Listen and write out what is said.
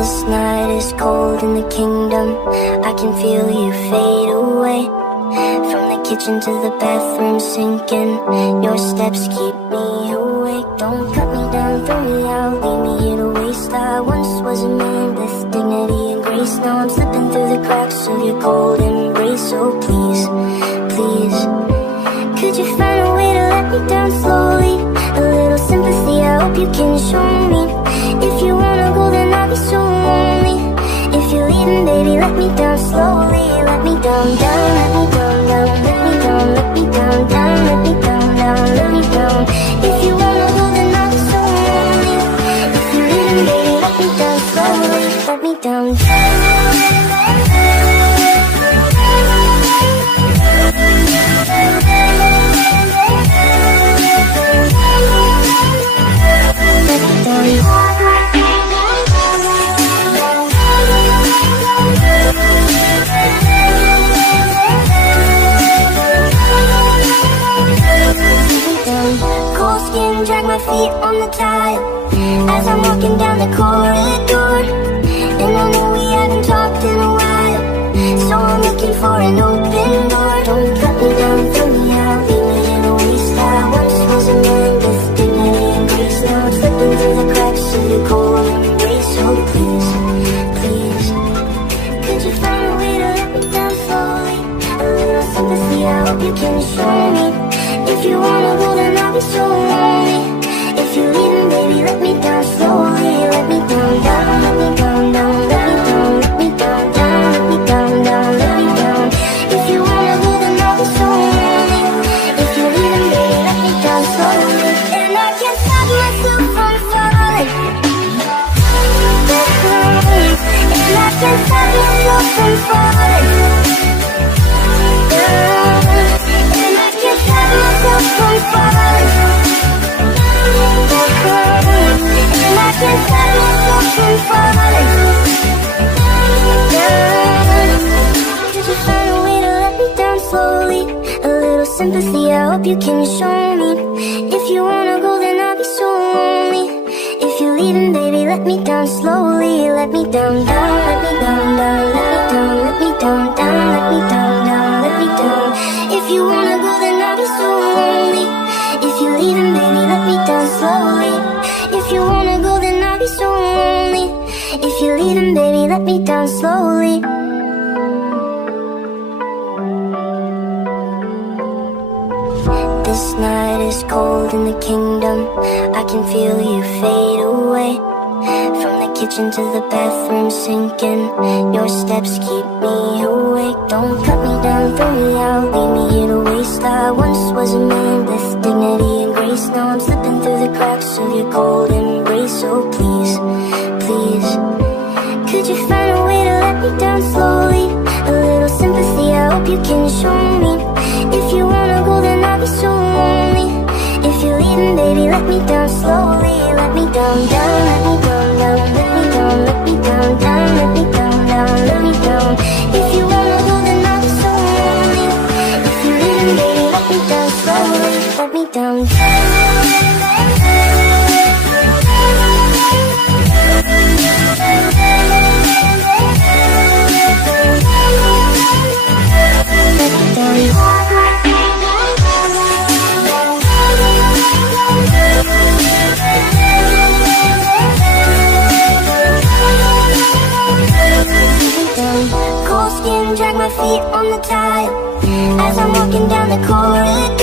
This night is cold in the kingdom. I can feel you fade away. From the kitchen to the bathroom sinking. Your steps keep me awake. Don't cut me down, throw me out, leave me here to waste. I once was a man with dignity and grace. Now I'm slipping through the cracks of your cold embrace. So please, please, could you find a way to let me down slowly? A little sympathy, I hope you can show me. If you wanna go, then I'll be so lonely. If you're leaving, baby, let me down slowly. Let me down, down, let me down, down, let me down, let me down, down, let me down, down, let me down. If you wanna go, then I'll be so lonely. If you're leaving, baby, let me down slowly. Let me down, cold skin, drag my feet on the tile as I'm walking down the corridor. And I know we haven't talked in a while, so I'm looking for an open door. Don't cut me down, throw me out, leave me in a waste. I once was a man with dignity and grace. Now I'm slipping through the cracks of your cold embrace. So please, please, could you find a way to let me down slowly? A little sympathy, I hope you can show me. If you wanna go, then I'll be so lonely. If you're leaving, baby, let me down slowly. Let me down, down, let me down, down, let me down, let me down, down, let me down, down, let me down. If you wanna go, then I'll be so lonely. If you're leaving, baby, let me down slowly. And I can't stop myself from falling. And I can't stop myself from falling. And I can't stop myself from falling. And I can't stop myself from falling. Could you find a way to let me down slowly? A little sympathy, I hope you can show me. If you wanna go, then I'll be so lonely. If you're leaving, baby, let me down slowly. Let me down, down, let me down, down, let me down, let me down, down, let me down, down, let me down. If you wanna go, then I'll be so lonely. If you're leaving, baby, let me down slowly. If you wanna go, then I'll be so lonely. If you're leaving, baby, let me down slowly. This night is cold in the kingdom. I can feel you fade away. From the kitchen to the bathroom sinking. Your steps keep me awake. Don't cut me down, throw me out, leave me here to waste. I once was a man with dignity and grace. Now I'm slipping through the cracks of your cold embrace. So please, please, could you find a way to let me down slowly? A little sympathy, I hope you can show me. If you wanna go, then I'll be so lonely. If you're leaving, baby, let me down slowly. Let me down, down, let me down, down, let me down, let me down, down, let me down, down, let me down. If you wanna go, then I'll be so lonely. If you're leaving, baby, let me down slowly. Let me down, cold skin, drag my feet on the tile as I'm walking down the corridor.